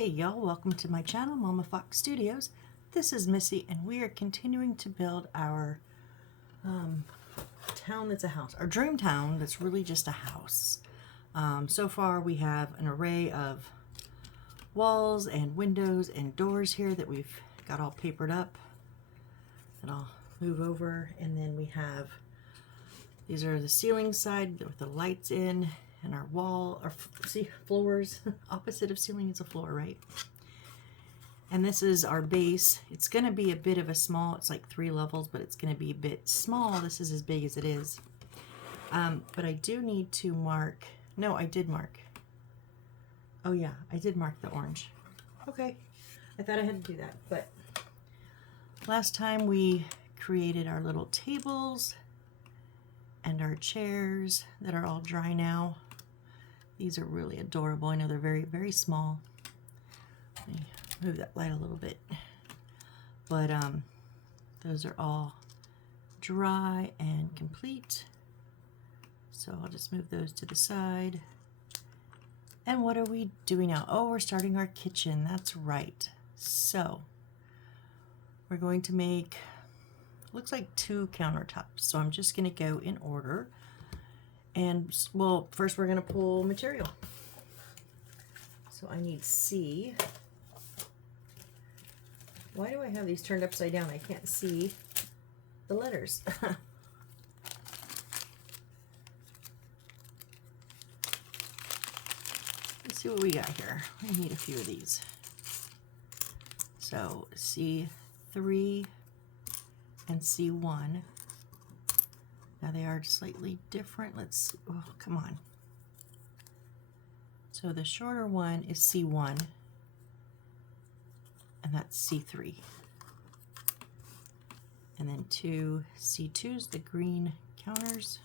Hey y'all, welcome to my channel, Mama Fox Studios. This is Missy and we are continuing to build our town that's a house. Our dream town that's really just a house. So far we have an array of walls and windows and doors here that we've got all papered up. And I'll move over, and then we have, these are the ceiling side with the lights in, and our wall, our floors. Opposite of ceiling is a floor, right? And this is our base. It's going to be a bit of a small, it's like 3 levels, but it's going to be a bit small. This is as big as it is. But I do need to mark, no, I did mark. Oh yeah, I did mark the orange. Okay, I thought I had to do that, but last time we created our little tables and our chairs that are all dry now. These are really adorable. I know they're very, very small. Let me move that light a little bit. But those are all dry and complete. So I'll just move those to the side. And what are we doing now? Oh, we're starting our kitchen. That's right. So we're going to make, looks like 2 countertops. So I'm just going to go in order. And well, first we're going to pull material. So I need C. Why do I have these turned upside down? I can't see the letters. Let's see what we got here. I need a few of these. So C3 and C1. Now they are slightly different. Let's, oh, come on. So the shorter one is C1, and that's C3. And then 2 C2s, the green counters,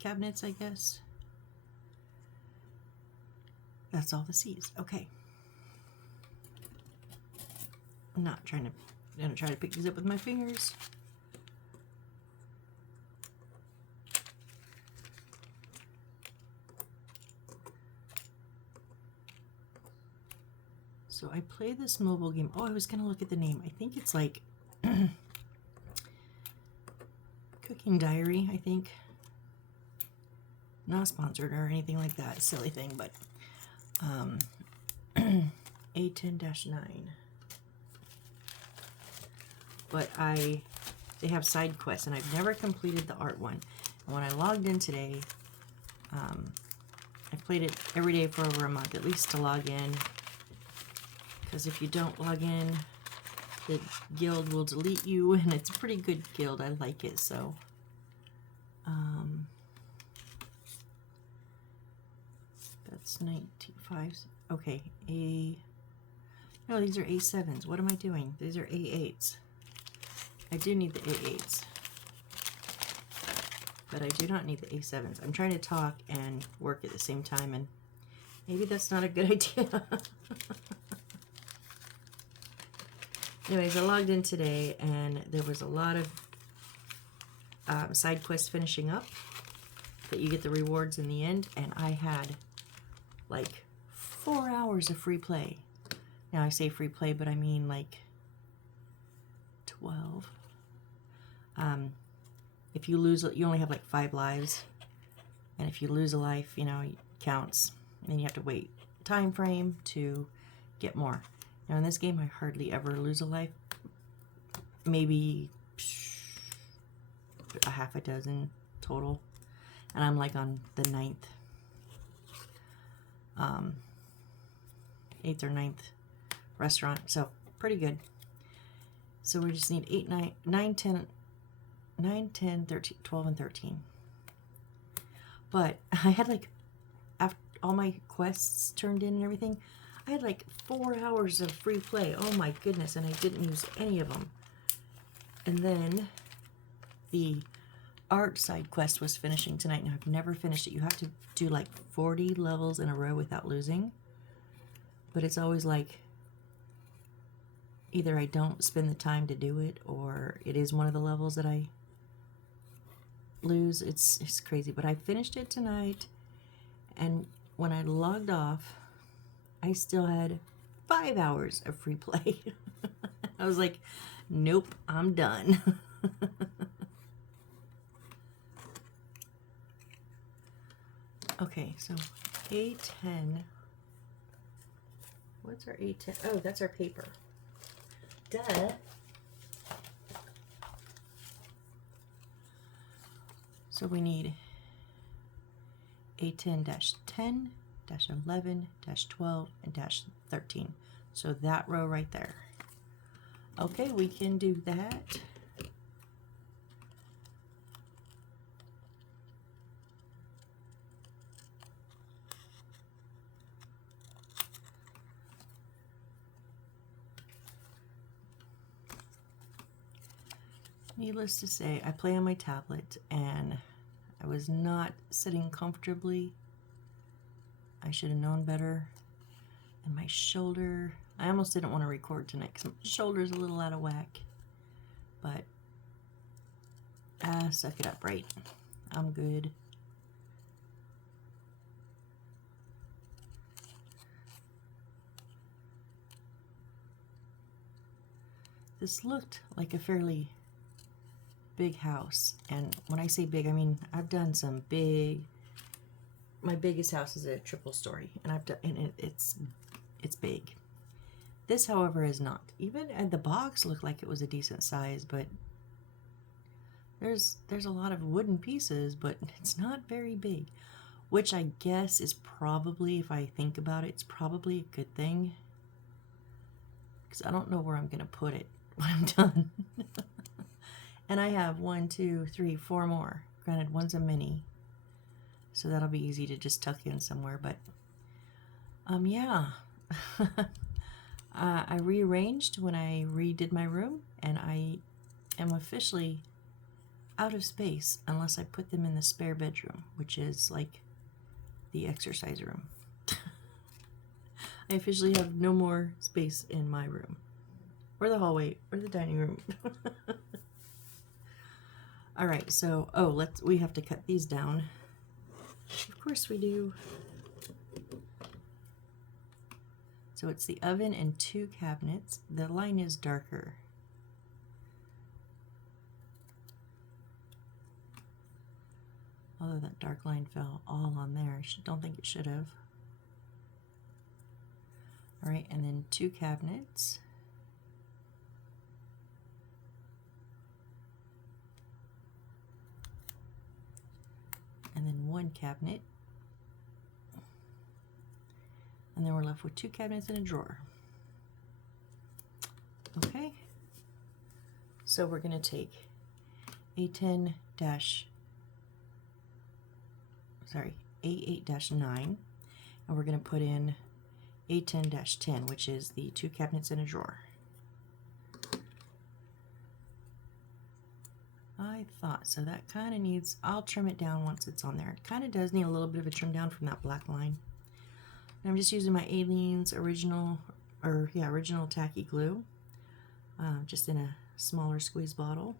cabinets, I guess. That's all the C's. Okay. I'm not trying to, I'm gonna try to pick these up with my fingers. So I play this mobile game. Oh, I was gonna look at the name. I think it's like Cooking Diary, I think. Not sponsored or anything like that, silly thing, but A10-9. But they have side quests, and I've never completed the art one. And when I logged in today, I played it every day for over a month, at least to log in. Because if you don't log in, the guild will delete you, and it's a pretty good guild. I like it, so. That's 95. Okay, no, these are A7s. What am I doing? These are A8s. I do need the A8s. But I do not need the A7s. I'm trying to talk and work at the same time, and maybe that's not a good idea. Anyways, I logged in today, and there was a lot of side quests finishing up that you get the rewards in the end, and I had like 4 hours of free play. Now I say free play, but I mean like 12. If you lose, you only have like 5 lives, and if you lose a life, you know, it counts, and then you have to wait time frame to get more. Now in this game, I hardly ever lose a life. Maybe a half a dozen total, and I'm like on the 9th, 8th or 9th restaurant, so pretty good. So we just need 8, 9, 10, 13, 12, and 13. But I had like, after all my quests turned in and everything, I had like 4 hours of free play. Oh my goodness, and I didn't use any of them. And then the art side quest was finishing tonight. Now I've never finished it. You have to do like 40 levels in a row without losing. But it's always like, either I don't spend the time to do it, or it is one of the levels that I lose. It's crazy. But I finished it tonight, and when I logged off, I still had 5 hours of free play. I was like, nope, I'm done. Okay, so A10. What's our A10? Oh, that's our paper. Duh. So we need A10-10, -11, -12, and -13. So that row right there. Okay, we can do that. Needless to say, I play on my tablet and I was not sitting comfortably. I should have known better. And my shoulder, I almost didn't want to record tonight because my shoulder's a little out of whack. But, suck it up, right? I'm good. This looked like a fairly big house, and when I say big, I mean I've done some big. My biggest house is a triple story, and it's big. This, however, is not. Even at the box looked like it was a decent size, but there's a lot of wooden pieces, but it's not very big, which I guess is probably, if I think about it, it's probably a good thing, because I don't know where I'm gonna put it when I'm done. And I have 1, 2, 3, 4 more. Granted, one's a mini, so that'll be easy to just tuck in somewhere. But yeah, I rearranged when I redid my room, and I am officially out of space unless I put them in the spare bedroom, which is like the exercise room. I officially have no more space in my room, or the hallway, or the dining room. All right, so we have to cut these down. Of course we do. So it's the oven and 2 cabinets. The line is darker. Although that dark line fell all on there. I don't think it should have. All right, and then 2 cabinets. And then 1 cabinet. And then we're left with 2 cabinets and a drawer. Okay. So we're going to take A8-9, and we're going to put in A10-10, which is the 2 cabinets and a drawer. I thought so. That kind of needs, I'll trim it down once it's on there. It kind of does need a little bit of a trim down from that black line. And I'm just using my Aleene's original tacky glue, just in a smaller squeeze bottle.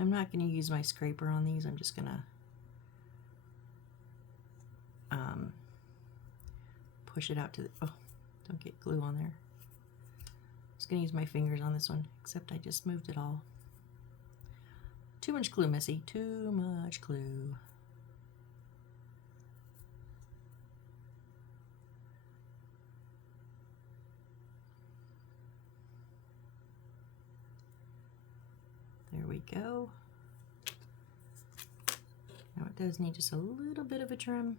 I'm not going to use my scraper on these. I'm just going to push it out to the, oh, don't get glue on there. Just going to use my fingers on this one, except I just moved it all. Too much glue, Missy. Too much glue. There we go. Now it does need just a little bit of a trim.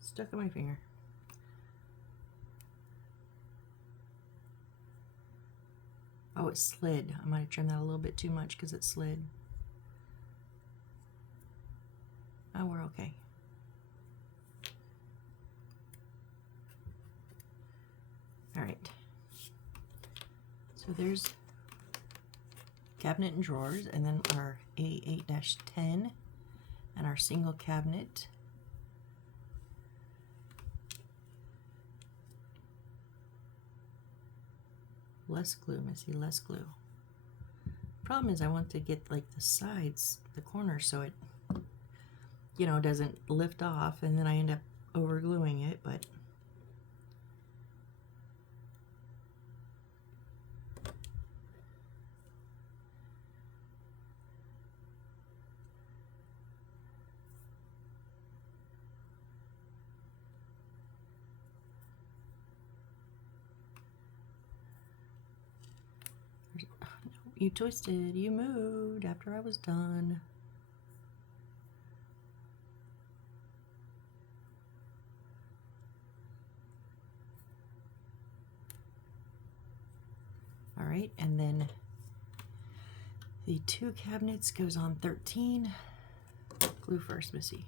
Stuck on my finger. Oh, it slid. I might have trimmed that a little bit too much because it slid. Oh, we're okay. All right. So there's cabinet and drawers, and then our A8-10 and our single cabinet. Less glue, Missy, less glue. Problem is I want to get like the sides, the corners, so it, you know, doesn't lift off, and then I end up over gluing it, but you twisted, you moved after I was done. All right, and then the two cabinets goes on 13. Glue first, Missy.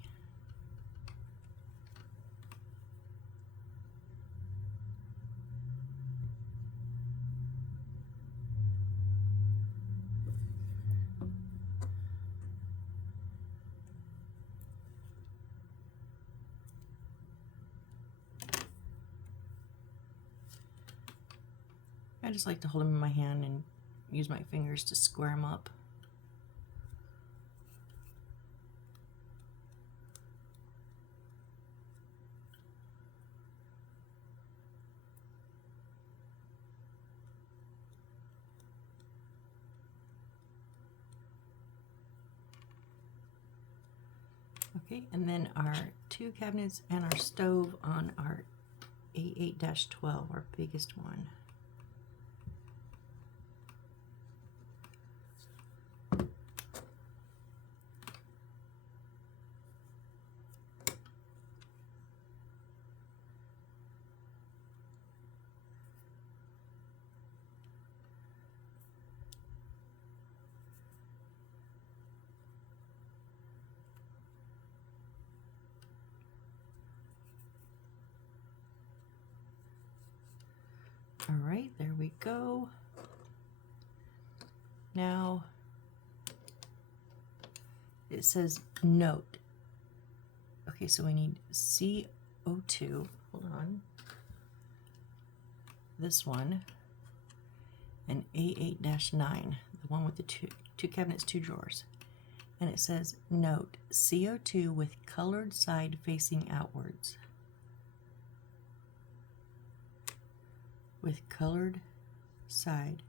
I just like to hold them in my hand and use my fingers to square them up. Okay, and then our two cabinets and our stove on our A8-12, our biggest one. All right, there we go. Now it says note. Okay, so we need CO2. Hold on. This one, and A8-9, the one with the two cabinets, two drawers. And it says note CO2 with colored side facing outwards. With colored side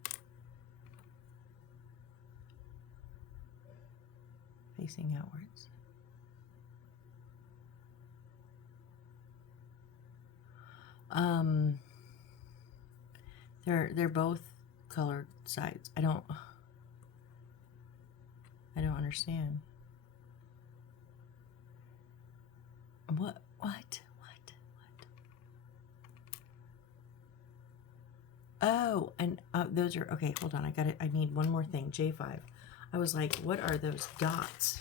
facing outwards. They're both colored sides. I don't understand. What? Oh, and those are, okay, hold on, I need one more thing, J5. I was like, what are those dots?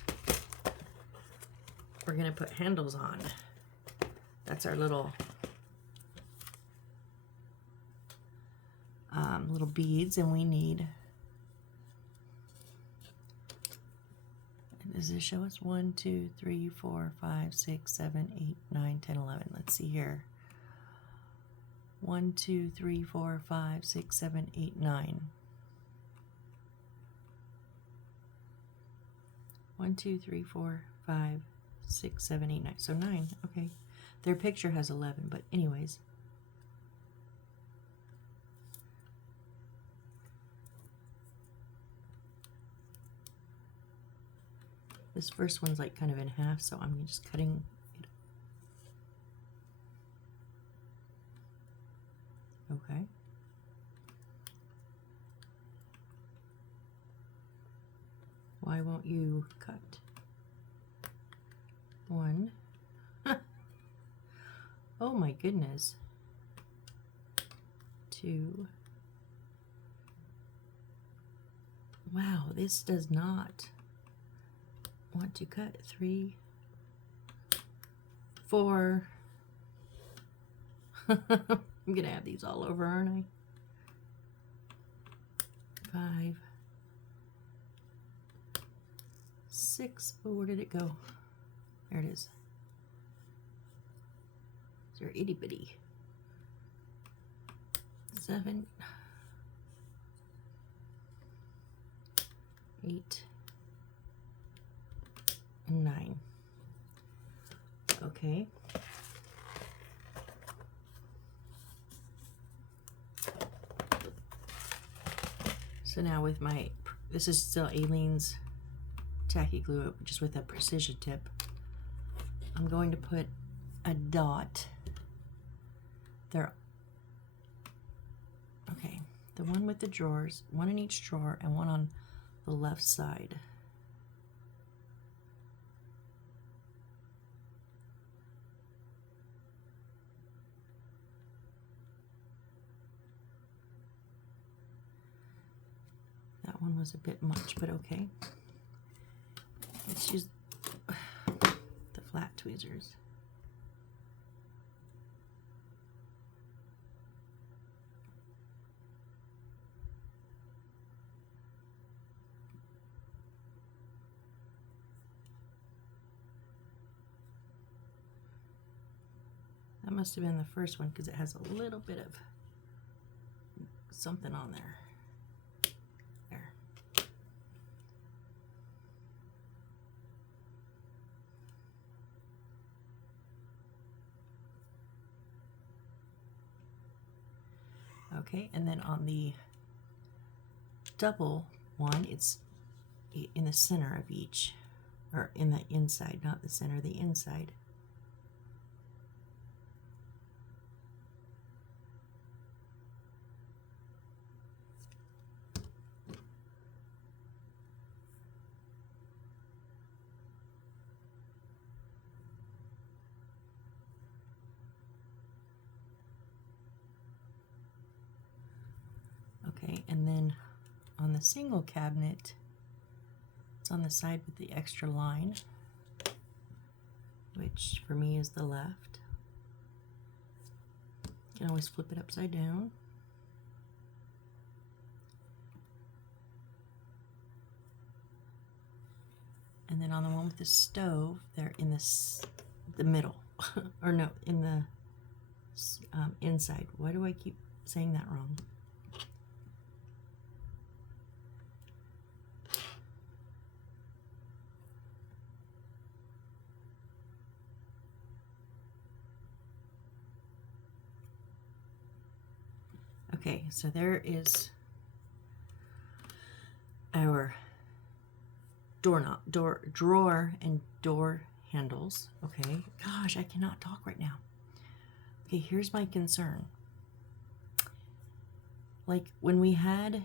We're gonna put handles on. That's our little beads, and we need, does this show us 1, 2, 3, 4, 5, 6, 7, 8, 9, 10, 11? Let's see here. 1, 2, 3, 4, 5, 6, 7, 8, 9. 1, 2, 3, 4, 5, 6, 7, 8, 9. So 9. Okay. Their picture has 11, but anyways. This first one's like kind of in half, so I'm just cutting it. Okay. Why won't you cut? 1. Oh my goodness. 2. Wow, this does not want to cut. 3, 4. I'm gonna have these all over, aren't I? 5, 6. Oh, where did it go? There it is. They're itty bitty. 7, 8, 9. Okay. So now with my, this is still Aleene's tacky glue, just with a precision tip. I'm going to put a dot there. Okay, the one with the drawers, one in each drawer and one on the left side. That one was a bit much, but okay. Let's use the flat tweezers. That must have been the first one because it has a little bit of something on there. There. Okay, and then on the double one, it's in the center of each, or in the inside, not the center, the inside. Okay, and then on the single cabinet, it's on the side with the extra line, which for me is the left. You can always flip it upside down. And then on the one with the stove, they're in the middle, or no, in the inside. Why do I keep saying that wrong? Okay, so there is our drawer and door handles. Okay, gosh, I cannot talk right now. Okay, here's my concern. Like when we had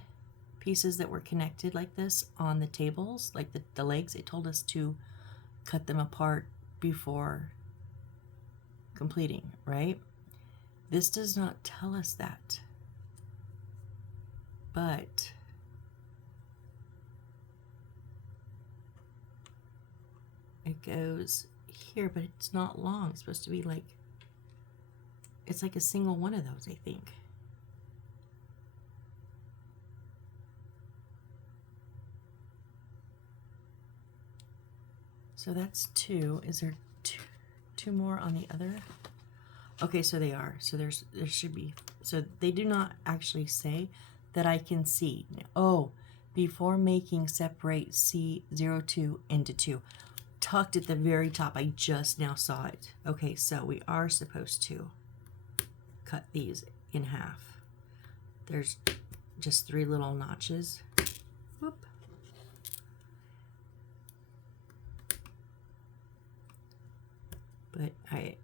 pieces that were connected like this on the tables, like the legs, it told us to cut them apart before completing, right? This does not tell us that. But it goes here, but it's not long. It's supposed to be like, it's like a single one of those, I think. So that's 2. Is there two more on the other? Okay, so they are. So there should be. So they do not actually say that I can see. Oh, before making, separate C02 into 2. Tucked at the very top. I just now saw it. Okay, so we are supposed to cut these in half. There's just 3 little notches. Whoop. But if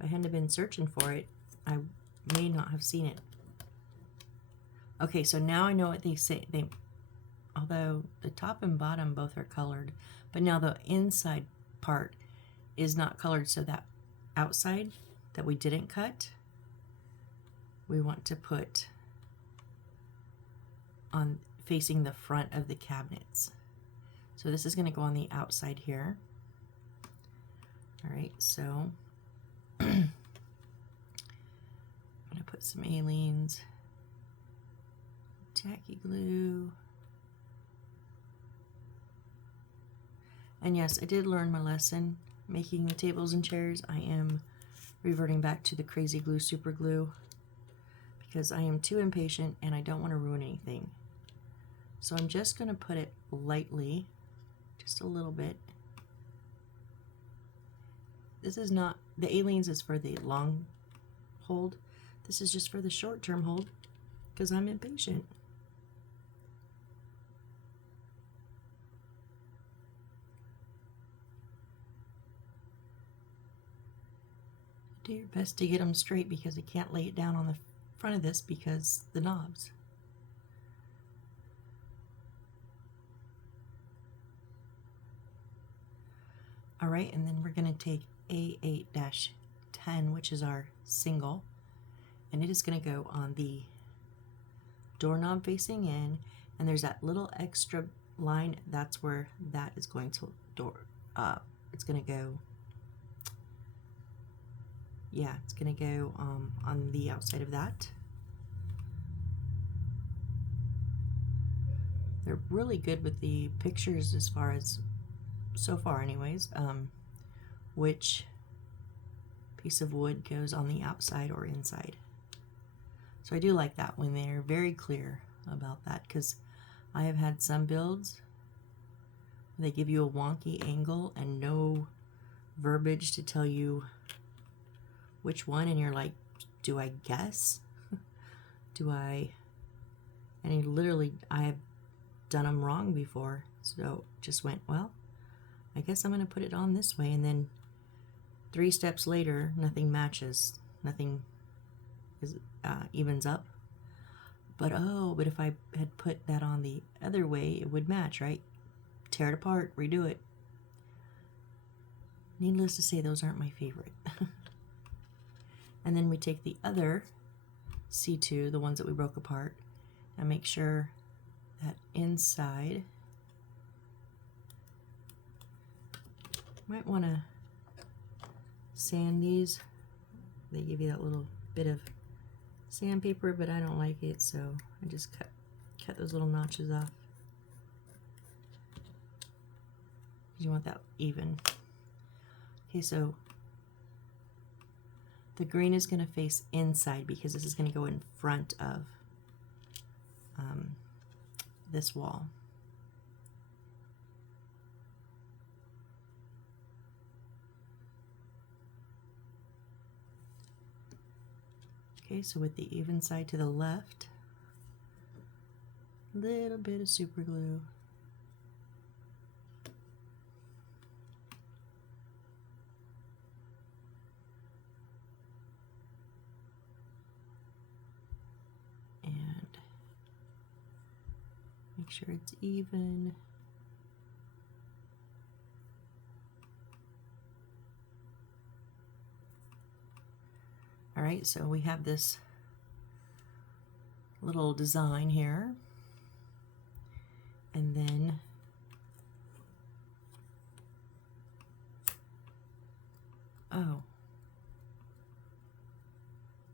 I hadn't been searching for it, I may not have seen it. Okay, so now I know what they say. Although the top and bottom both are colored, but now the inside part is not colored, so that outside that we didn't cut, we want to put on facing the front of the cabinets. So this is going to go on the outside here. All right, so I'm going to put some Aleene's tacky glue. And yes, I did learn my lesson making the tables and chairs. I am reverting back to the Crazy Glue Super Glue because I am too impatient and I don't want to ruin anything. So I'm just going to put it lightly, just a little bit. This is not, the Aliens is for the long hold. This is just for the short term hold because I'm impatient. Do your best to get them straight because I can't lay it down on the front of this because the knobs. All right, and then we're going to take A8-10, which is our single, and it is going to go on the doorknob facing in, and there's that little extra line. That's where that is going to it's going to go. Yeah, it's going to go on the outside of that. They're really good with the pictures as far as, so far anyways, which piece of wood goes on the outside or inside. So I do like that when they're very clear about that, because I have had some builds where they give you a wonky angle and no verbiage to tell you which one, and you're like, do I guess? And I have done them wrong before, so just went, well, I guess I'm going to put it on this way, and then 3 steps later, nothing matches, nothing is evens up. But if I had put that on the other way, it would match, right? Tear it apart, redo it. Needless to say, those aren't my favorite. And then we take the other C2, the ones that we broke apart, and make sure that inside, might want to sand these. They give you that little bit of sandpaper, but I don't like it, so I just cut those little notches off. You want that even. Okay, so the green is going to face inside because this is going to go in front of this wall. Okay, so with the even side to the left, a little bit of super glue. And make sure it's even. All right, so we have this little design here, and then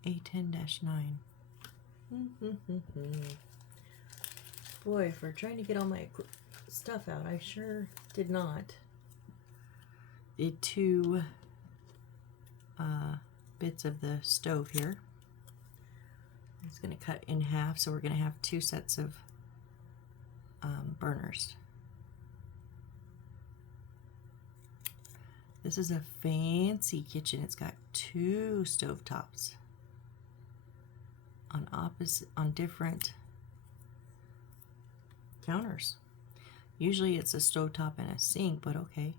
A10-9. Boy, for trying to get all my stuff out, I sure did not. The 2 bits of the stove here. It's going to cut in half, so we're going to have 2 sets of burners. This is a fancy kitchen. It's got 2 stove tops on different counters. Usually it's a stove top and a sink, but okay.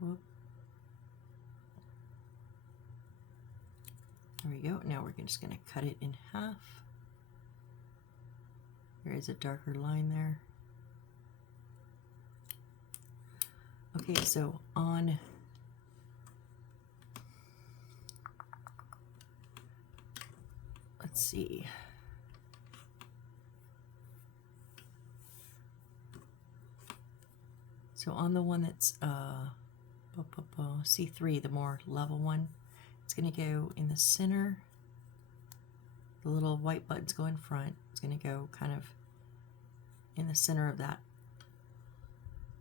Whoop. There we go. Now we're just going to cut it in half. There is a darker line there. Okay, so on let's see. So on the one that's C3, the more level one, It's going to go in the center. The little white buttons go in front. It's going to go kind of in the center of that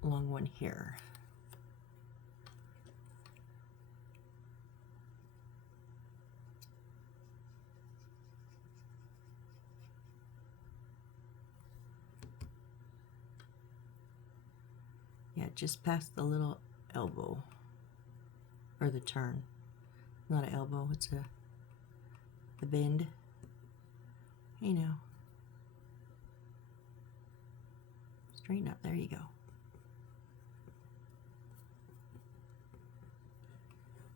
long one here. Yeah, just past the little elbow, or the turn. Not an elbow, it's the bend. You know. Straighten up, there you go.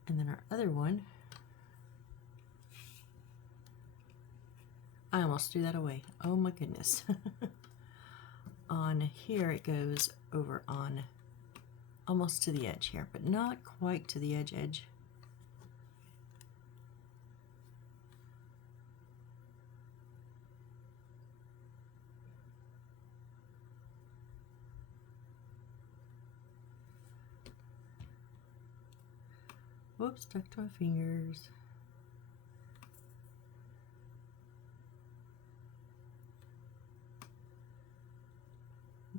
And then our other one, I almost threw that away. Oh my goodness. On here it goes over on almost to the edge here, but not quite to the edge. Whoops, stuck to my fingers.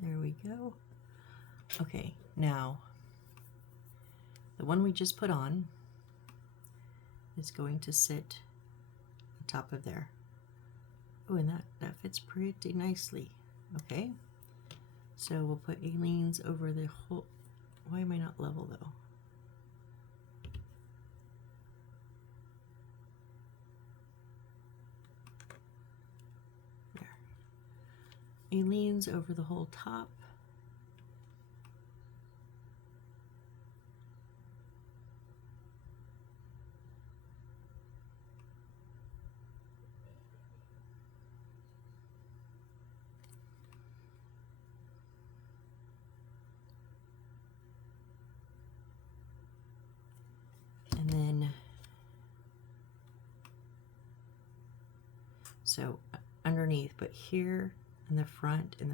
There we go. Okay, now the one we just put on is going to sit on top of there. Oh, and that fits pretty nicely. Okay, so we'll put Aleene's over the whole. Why am I not level though? Aleene's over the whole top. And then, so underneath, but here in the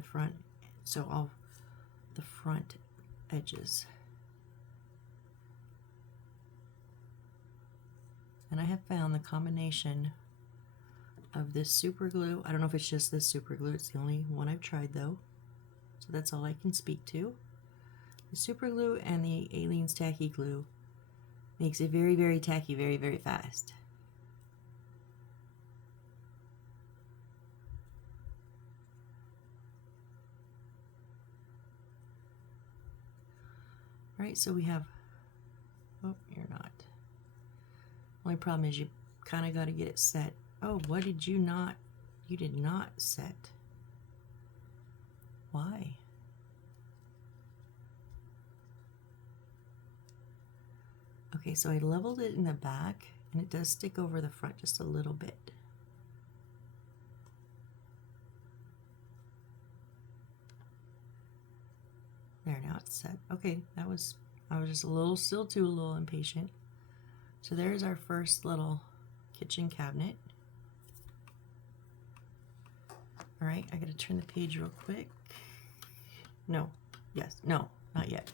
front, so all the front edges. And I have found the combination of this super glue. I don't know if it's just this super glue. It's the only one I've tried though. So that's all I can speak to. The super glue and the Aleene's tacky glue makes it very, very tacky, very, very fast. All right, so we have, oh, you're not. Only problem is you kind of got to get it set. Oh, what did you not, you did not set. Why? Okay, so I leveled it in the back, and it does stick over the front just a little bit. There, now it's set. Okay, I was just still a little impatient. So there's our first little kitchen cabinet. All right, I gotta turn the page real quick. No, yes, no, not yet.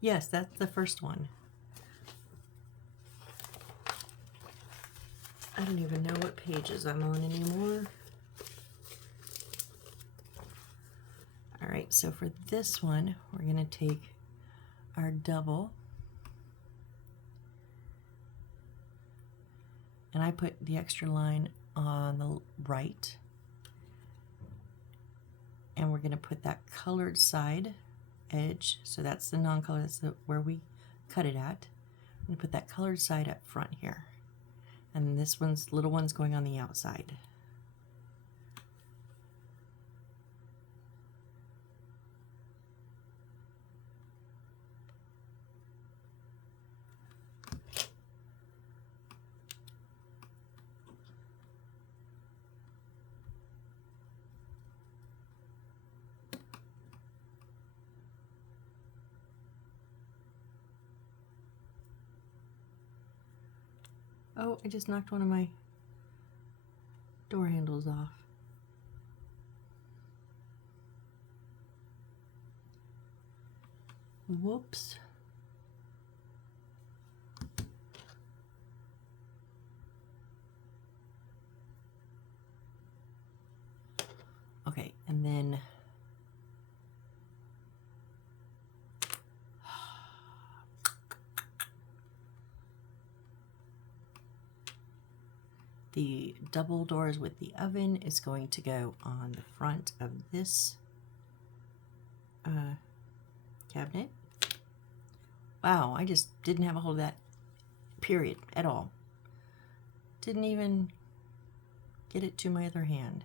Yes, that's the first one. I don't even know what pages I'm on anymore. All right, so for this one, we're gonna take our double, and I put the extra line on the right, and we're gonna put that colored side edge, so that's the non-color, that's where we cut it at. I'm gonna put that colored side up front here, and this little one's going on the outside. Oh, I just knocked one of my door handles off. Whoops. And then the double doors with the oven is going to go on the front of this cabinet. Wow, I just didn't have a hold of that period at all. Didn't even get it to my other hand.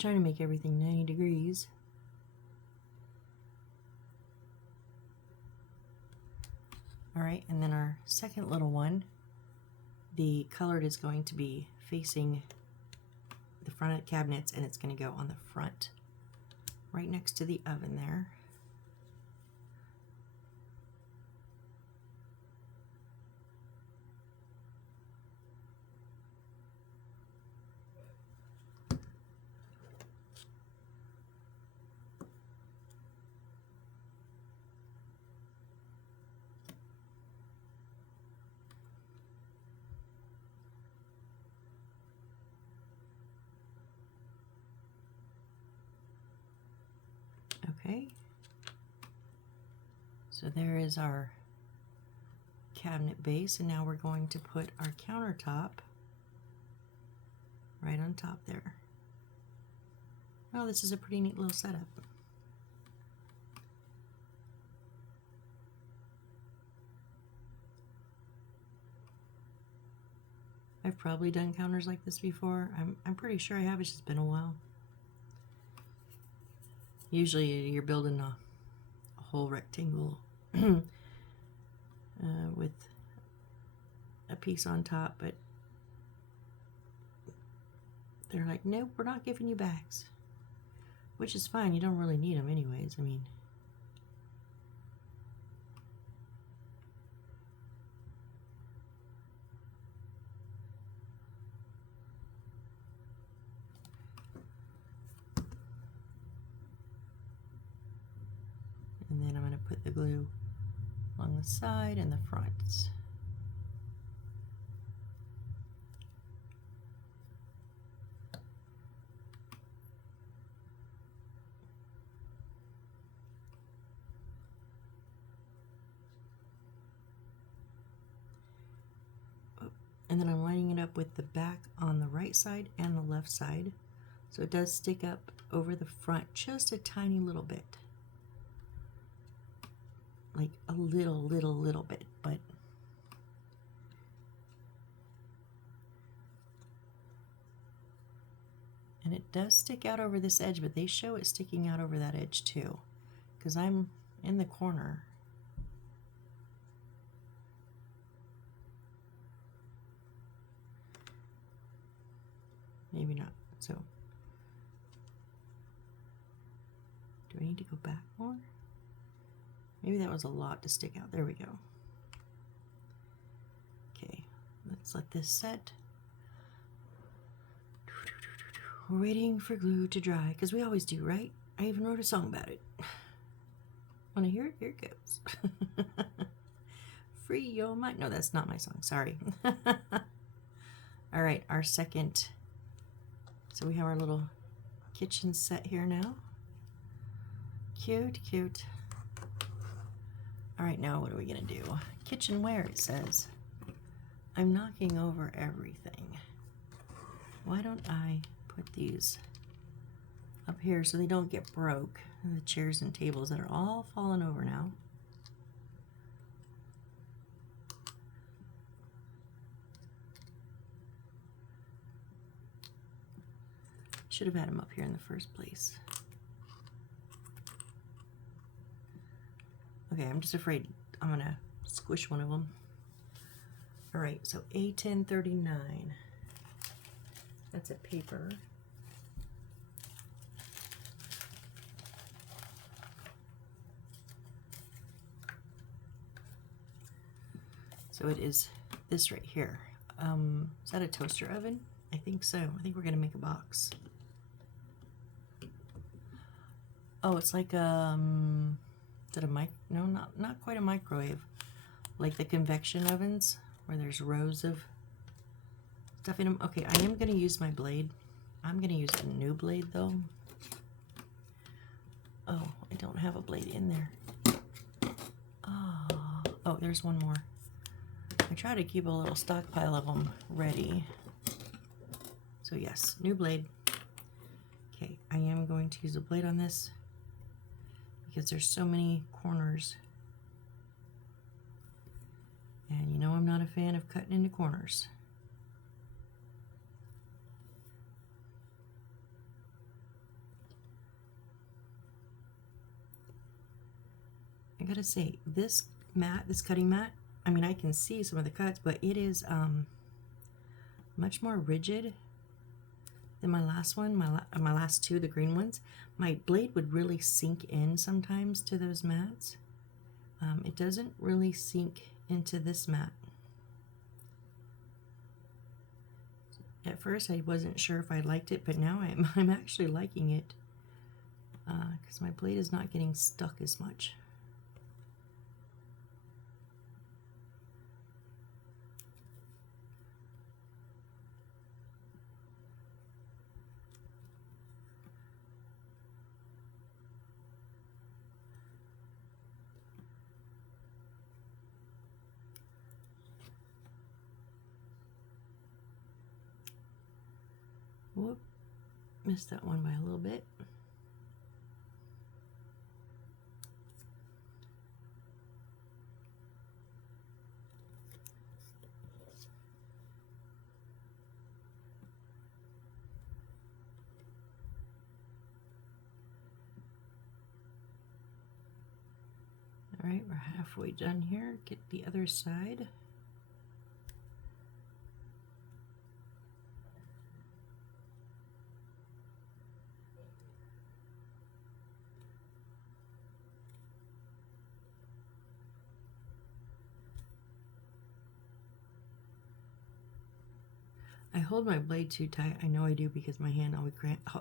Trying to make everything 90 degrees. All right, and then our second little one, the colored is going to be facing the front of the cabinets, and it's going to go on the front, right next to the oven there. Okay, so there is our cabinet base, and now we're going to put our countertop right on top there. Well, this is a pretty neat little setup. I've probably done counters like this before. I'm pretty sure I have. It's just been a while. Usually you're building a whole rectangle with a piece on top, but they're like, nope, we're not giving you backs. Which is fine, you don't really need them anyways. I mean, and then I'm going to put the glue along the side and the front. And then I'm lining it up with the back on the right side and the left side. So it does stick up over the front just a tiny little bit. Like a little bit, but and it does stick out over this edge, but they show it sticking out over that edge too, because I'm in the corner. Maybe not. So do I need to go back more? Maybe that was a lot to stick out. There we go. Okay, let's let this set. We're waiting for glue to dry, because we always do, right? I even wrote a song about it. Want to hear it? Here it goes. Free your mind. No, that's not my song. Sorry. All right, our second. So we have our little kitchen set here now. Cute, cute. All right, now what are we gonna do? Kitchenware, it says. I'm knocking over everything. Why don't I put these up here so they don't get broke? And the chairs and tables that are all falling over now. Should have had them up here in the first place. Okay, I'm just afraid I'm gonna squish one of them. All right, so A1039. That's a paper. So it is this right here. Is that a toaster oven? I think so. I think we're gonna make a box. Oh, it's like is it a no, not quite a microwave. Like the convection ovens where there's rows of stuff in them. Okay, I am gonna use my blade. I'm gonna use a new blade though. Oh, I don't have a blade in there. Oh, there's one more. I try to keep a little stockpile of them ready. So yes, new blade. Okay, I am going to use a blade on this because there's so many corners. And you know I'm not a fan of cutting into corners. I gotta say, this mat, this cutting mat, I mean, I can see some of the cuts, but it is much more rigid than my last one, my last two, the green ones. My blade would really sink in sometimes to those mats. It doesn't really sink into this mat. At first I wasn't sure if I liked it, but now I'm actually liking it because my blade is not getting stuck as much. Whoop, missed that one by a little bit. All right, we're halfway done here. Get the other side. I hold my blade too tight. I know I do because my hand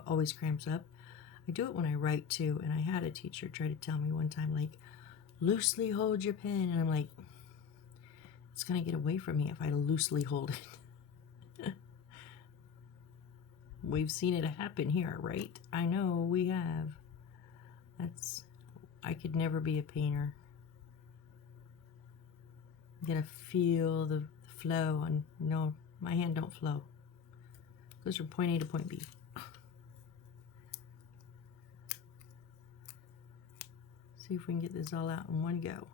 always cramps up. I do it when I write too, and I had a teacher try to tell me one time, like, loosely hold your pen, and I'm like, it's gonna get away from me if I loosely hold it. We've seen it happen here, right? I know we have. I could never be a painter. You gotta feel the flow, and no, my hand don't flow. It goes from point A to point B. See if we can get this all out in one go.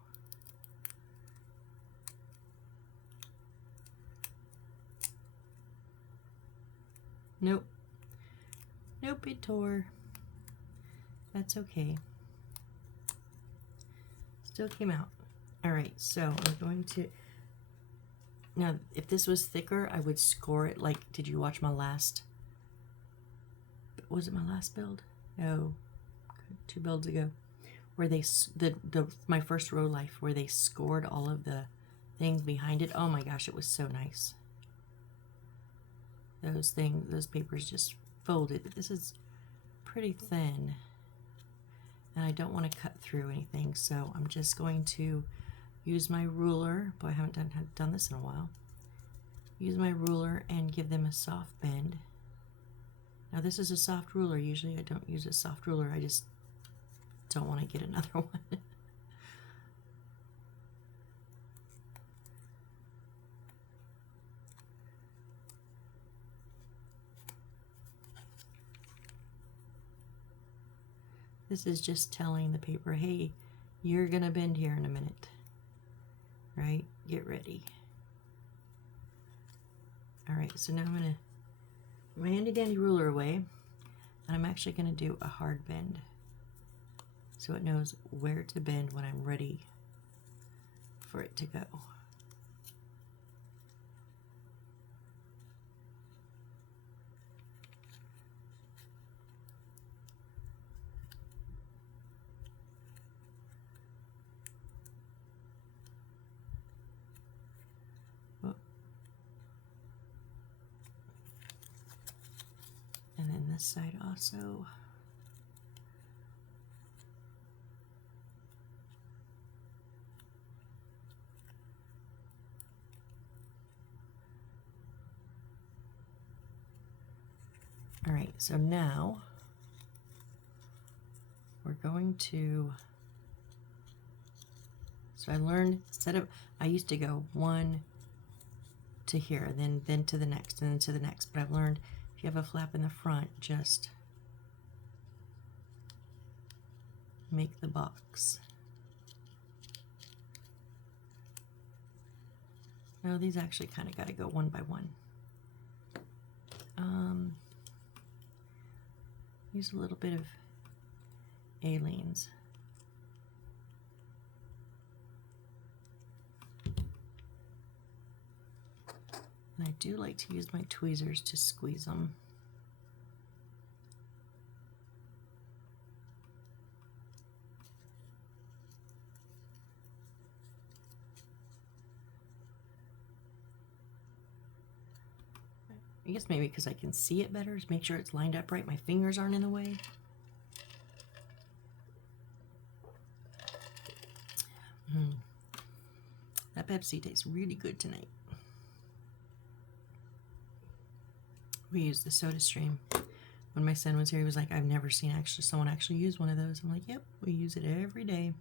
Nope. Nope, it tore. That's okay. Still came out. All right, so I'm going to, now if this was thicker, I would score it like, did you watch my last, was it my last build? No, 2 builds ago, where they, my first row life, where they scored all of the things behind it. Oh my gosh, it was so nice. Those papers just folded, but this is pretty thin. And I don't want to cut through anything, so I'm just going to use my ruler. Boy, I haven't done this in a while. Use my ruler and give them a soft bend. Now this is a soft ruler. Usually I don't use a soft ruler. I just don't want to get another one. This is just telling the paper, hey, you're gonna bend here in a minute, right? Get ready. All right, so now I'm gonna put my handy dandy ruler away, and I'm actually gonna do a hard bend so it knows where to bend when I'm ready for it to go. this side also. All right, so now we're going to, so I learned, instead of, I used to go one to here, then to the next, and then to the next, but I've learned if you have a flap in the front, just make the box. No, these actually kind of got to go one by one. Use a little bit of Aleene's. And I do like to use my tweezers to squeeze them. I guess maybe because I can see it better, to make sure it's lined up right, my fingers aren't in the way. That Pepsi tastes really good tonight. We used the SodaStream. When my son was here, he was like, I've never seen someone actually use one of those. I'm like, yep, we use it every day.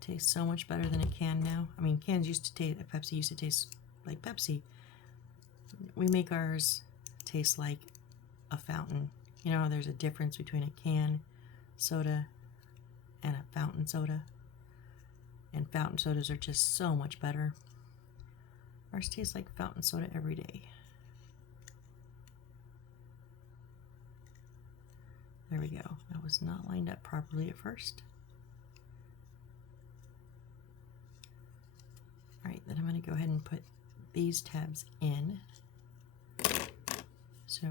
Tastes so much better than a can now. I mean, cans used to taste, Pepsi used to taste like Pepsi. We make ours taste like a fountain. You know, there's a difference between a can soda and a fountain soda. And fountain sodas are just so much better. Ours tastes like fountain soda every day. There we go. That was not lined up properly at first. All right, then I'm going to go ahead and put these tabs in. So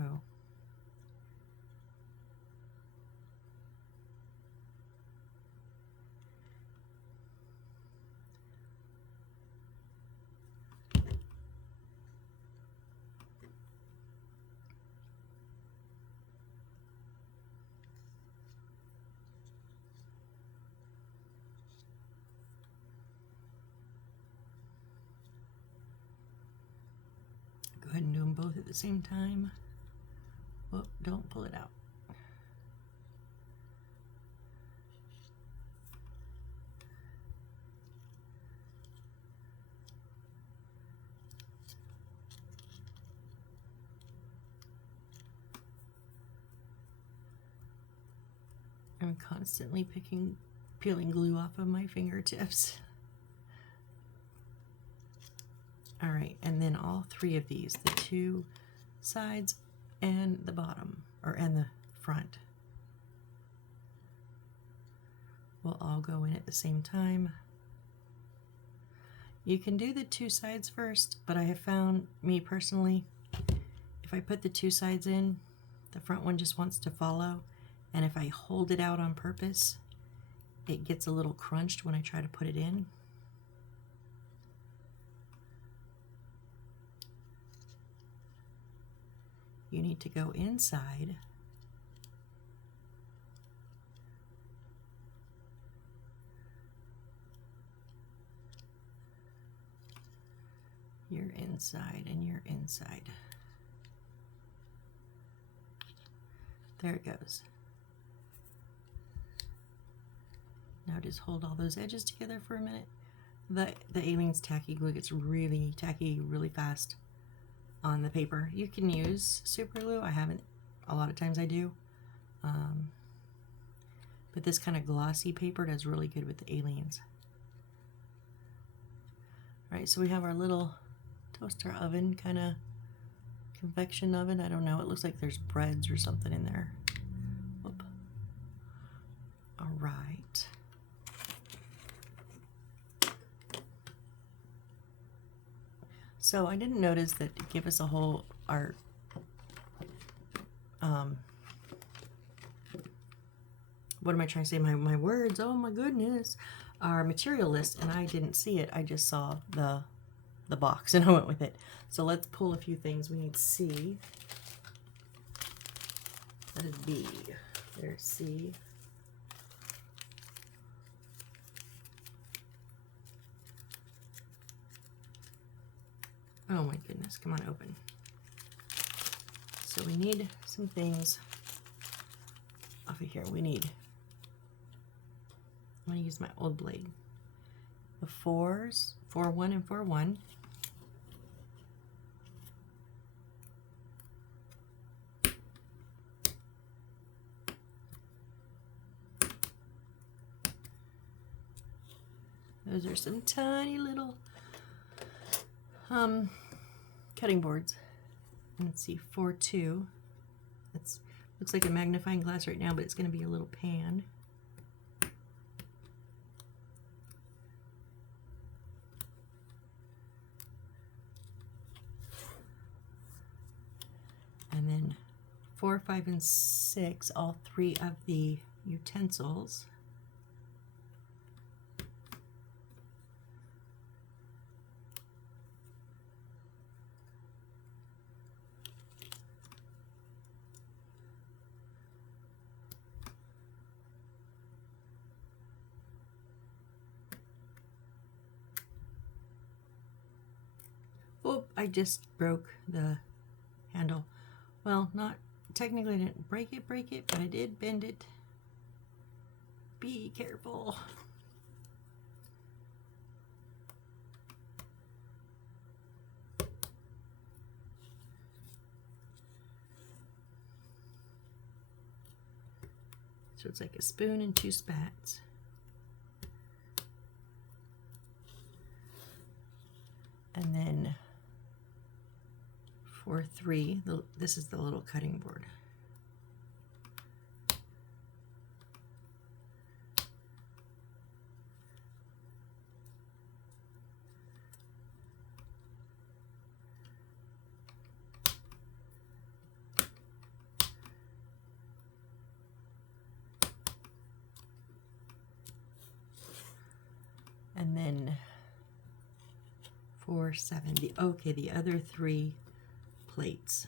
go ahead and do them both at the same time. Whoop, don't pull it out. I'm constantly peeling glue off of my fingertips. All right, and then all three of these, the two sides and the bottom, and the front, will all go in at the same time. You can do the two sides first, but I have found, me personally, if I put the two sides in, the front one just wants to follow, and if I hold it out on purpose, it gets a little crunched when I try to put it in. You need to go inside your inside and your inside. There it goes. Now just hold all those edges together for a minute. The Aleene's tacky glue gets really tacky really fast on the paper. You can use super glue. I haven't, a lot of times I do. But this kind of glossy paper does really good with the Aleene's. All right, so we have our little toaster oven, kind of convection oven. I don't know, it looks like there's breads or something in there. Whoop. All right. So I didn't notice that to give us a whole, our, what am I trying to say? My words, oh my goodness, our material list, and I didn't see it. I just saw the box and I went with it. So let's pull a few things we need to see. That is B. There's C. Oh my goodness, come on, open. So we need some things off of here. I'm gonna use my old blade. The 4s, 4-1 and 4-1. Those are some tiny little cutting boards. And let's see, 4-2. It looks like a magnifying glass right now, but it's going to be a little pan. And then 4, 5, and 6, all 3 of the utensils. Oh, I just broke the handle. Well, not technically I didn't break it, but I did bend it. Be careful. So it's like a spoon and 2 spats. And then 4-3, this is the little cutting board. And then 4, 7, the other 3 plates.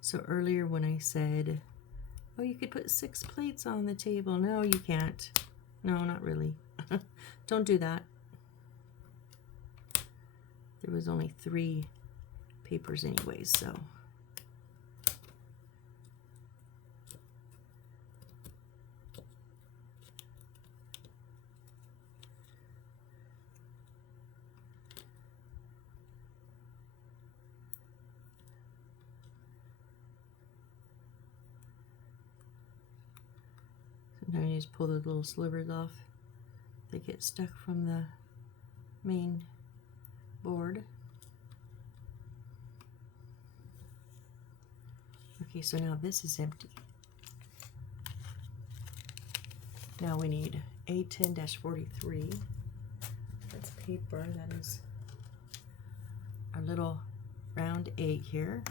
So earlier when I said, oh, you could put 6 plates on the table. No, you can't. No, not really. Don't do that. There was only 3 papers anyways, so. Sometimes you just pull those little slivers off. They get stuck from the main board. Okay, so now this is empty. Now we need A10-43. That's paper. That is our little round egg here.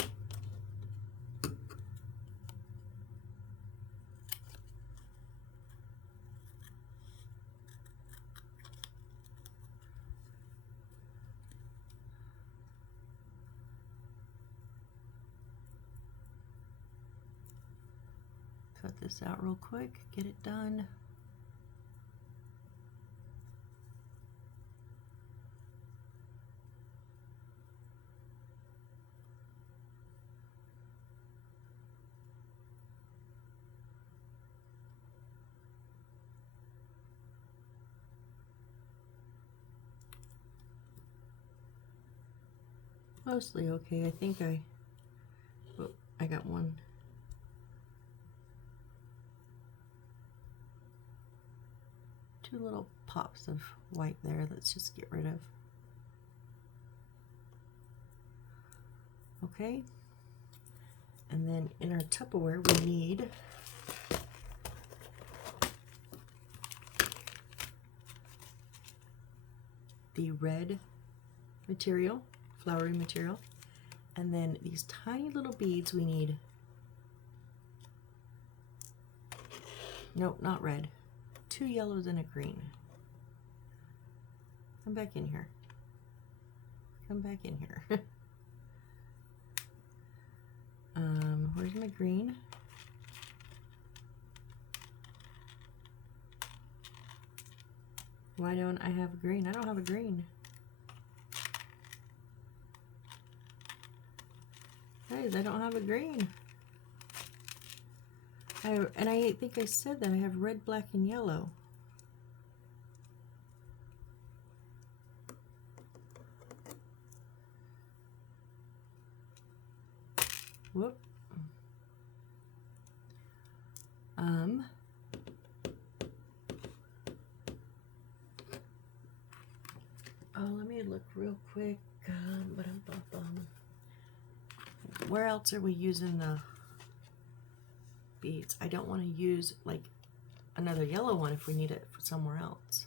Cut this out real quick, get it done. Mostly okay. I think I got one. Two little pops of white there. Let's just get rid of. Okay. And then in our Tupperware we need the red material, flowery material, and then these tiny little beads we need. Nope, not red. 2 yellows and a green. Come back in here. Come back in here. Where's my green? Why don't I have a green? I don't have a green. Guys, I don't have a green. I think I said that I have red, black, and yellow. Whoop. Oh, let me look real quick. Where else are we using the beads? I don't want to use like another yellow one if we need it for somewhere else.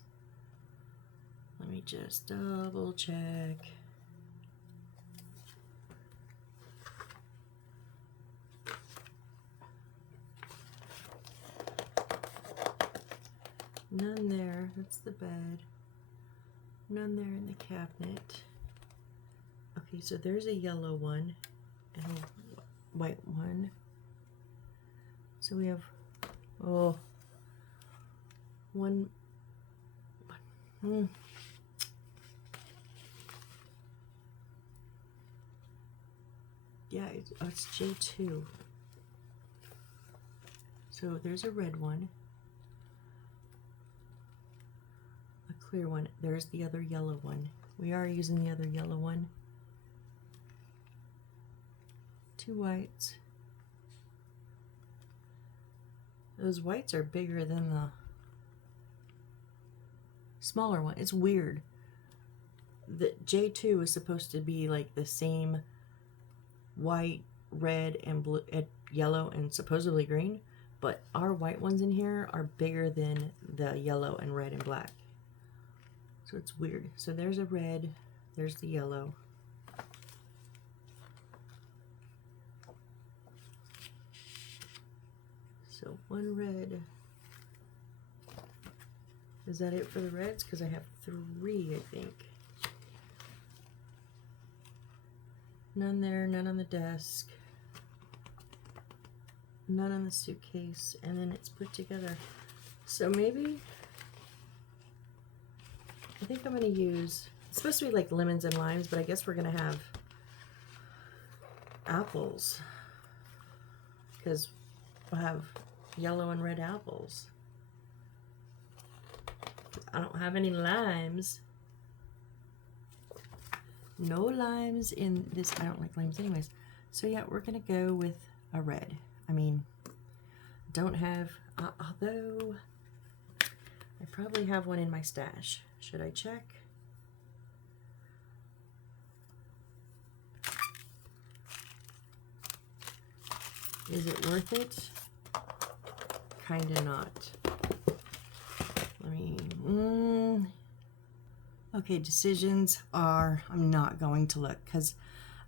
Let me just double check. None there. That's the bed. None there in the cabinet. Okay, so there's a yellow one and a white one. So we have, oh, one. Yeah, it's J2. So there's a red one. A clear one. There's the other yellow one. We are using the other yellow one. 2 whites. Those whites are bigger than the smaller one. It's weird. The J2 is supposed to be like the same white, red, and blue, yellow, and supposedly green, but our white ones in here are bigger than the yellow and red and black. So it's weird. So there's a red, there's the yellow. So 1 red. Is that it for the reds? Because I have 3, I think. None there, none on the desk, none on the suitcase, and then it's put together. So maybe, I think I'm going to use, it's supposed to be like lemons and limes, but I guess we're going to have apples, because we'll have yellow and red apples. I don't have any limes. No limes in this. I don't like limes anyways. So yeah, we're gonna go with a red. I mean, don't have, although I probably have one in my stash. Should I check? Is it worth it? Kinda not. Let me, okay, decisions are, I'm not going to look because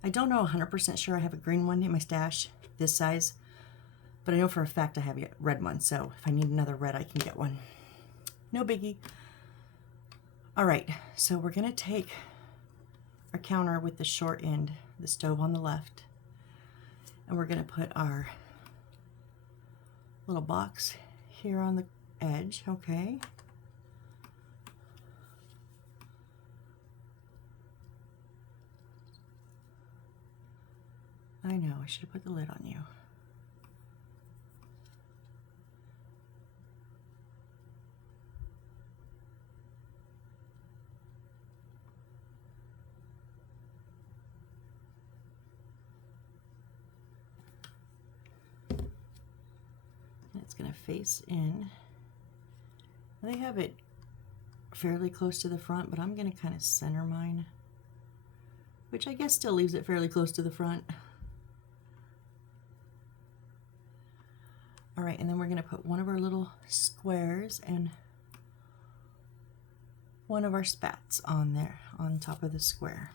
I don't know 100% sure I have a green one in my stash this size, but I know for a fact I have a red one, so if I need another red, I can get one. No biggie. All right, so we're gonna take our counter with the short end, the stove on the left, and we're gonna put our little box here on the edge, okay? I know, I should have put the lid on you. It's going to face in. They have it fairly close to the front, but I'm going to kind of center mine, which I guess still leaves it fairly close to the front. All right, and then we're going to put one of our little squares and one of our spats on there, on top of the square,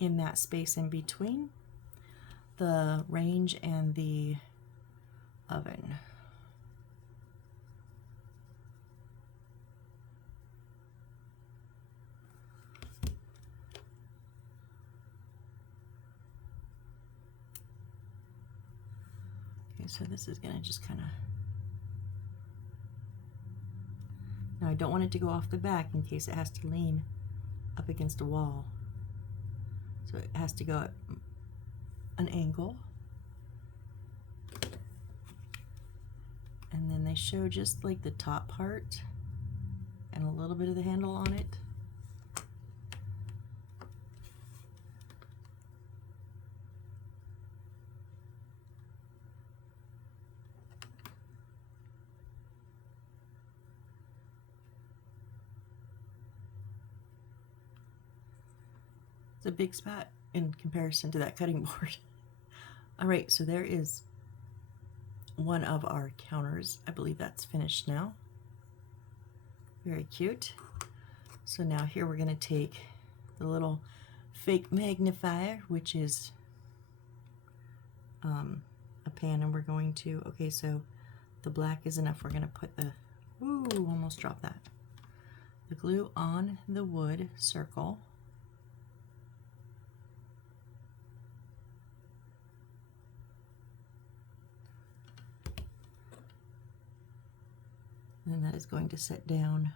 in that space in between the range and the oven. so this is gonna just kind of, now I don't want it to go off the back in case it has to lean up against a wall. So it has to go at an angle. And then they show just like the top part and a little bit of the handle on it. It's a big spot in comparison to that cutting board. All right, so there is one of our counters. I believe that's finished now. Very cute. So now here we're going to take the little fake magnifier, which is a pan, and we're going to, okay, so the black is enough. We're going to put the, ooh, almost dropped that. The glue on the wood circle. And that is going to set down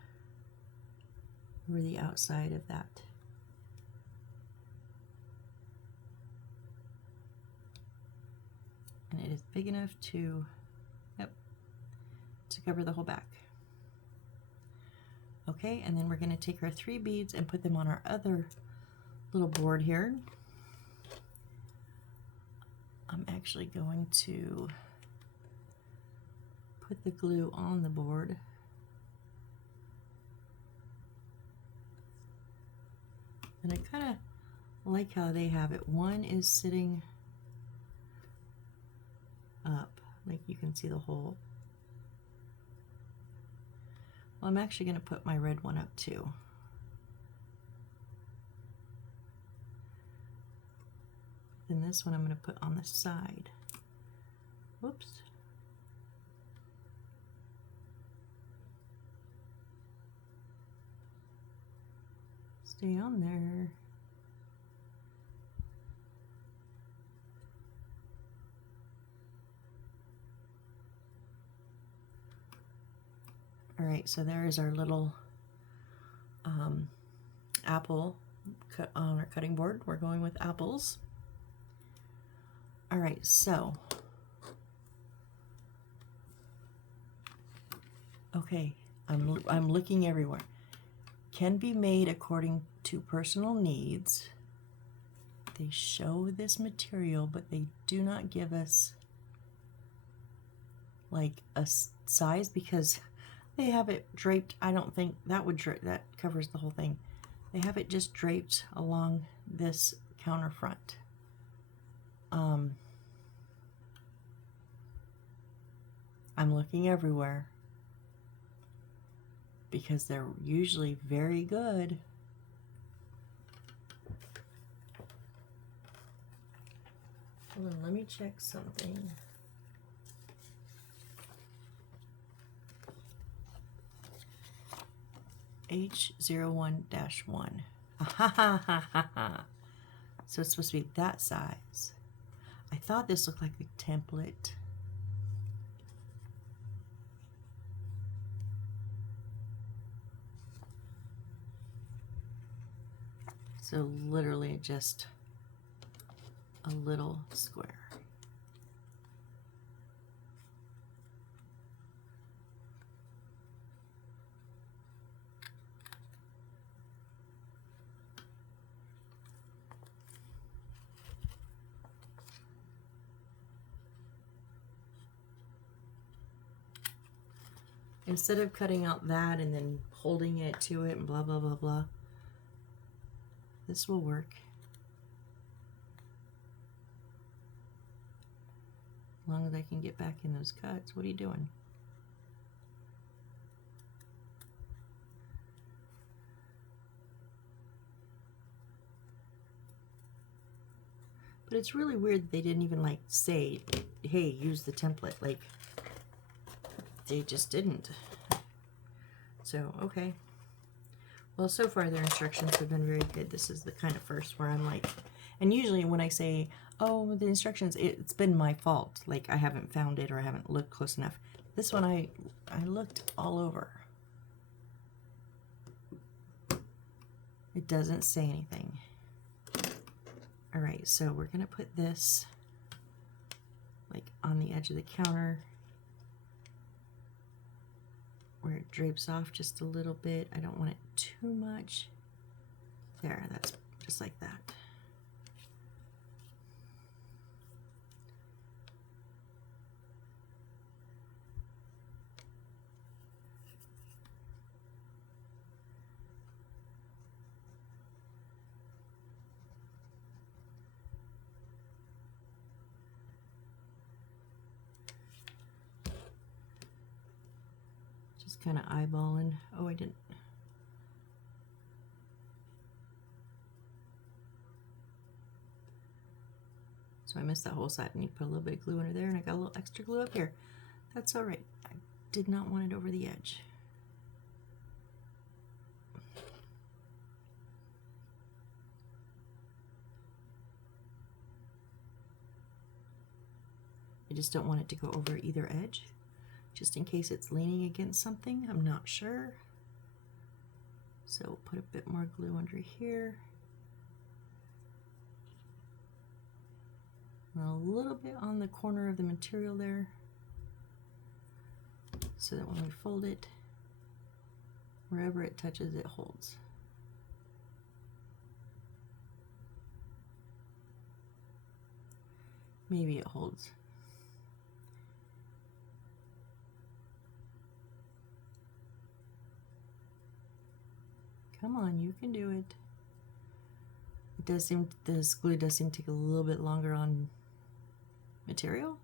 over the outside of that. And it is big enough to, yep, to cover the whole back. Okay, and then we're going to take our 3 beads and put them on our other little board here. I'm actually going to put the glue on the board. And I kind of like how they have it. One is sitting up, like you can see the hole. Well, I'm actually going to put my red one up too. Then this one I'm going to put on the side. Whoops. Stay on there. All right, so there is our little apple cut on our cutting board. We're going with apples. All right, so okay, I'm looking everywhere. Can be made according to personal needs. They show this material, but they do not give us like a size because they have it draped. I don't think that would that covers the whole thing. They have it just draped along this counter front. I'm looking everywhere because they're usually very good. Hold on, let me check something. H01-1. So it's supposed to be that size. I thought this looked like a template. So literally just a little square. Instead of cutting out that and then holding it to it and blah, blah, blah, blah, this will work. As long as I can get back in those cuts. What are you doing? But it's really weird that they didn't even like say, hey, use the template. Like, they just didn't. So, okay. Well, so far their instructions have been very good. This is the kind of first where I'm like, And usually when I say, oh, the instructions, it's been my fault. Like I haven't found it or I haven't looked close enough. This one I looked all over. It doesn't say anything. All right, so we're gonna put this like on the edge of the counter where it drapes off just a little bit. I don't want it too much. There, that's just like that. Just kind of eyeballing. Oh, I didn't. So I missed that whole side. I need to put a little bit of glue under there, and I got a little extra glue up here. That's all right. I did not want it over the edge. I just don't want it to go over either edge, just in case it's leaning against something. I'm not sure. So put a bit more glue under here. And a little bit on the corner of the material there, so that when we fold it, wherever it touches, it holds. Maybe it holds. Come on, you can do it. It does seem, this glue does seem to take a little bit longer on material,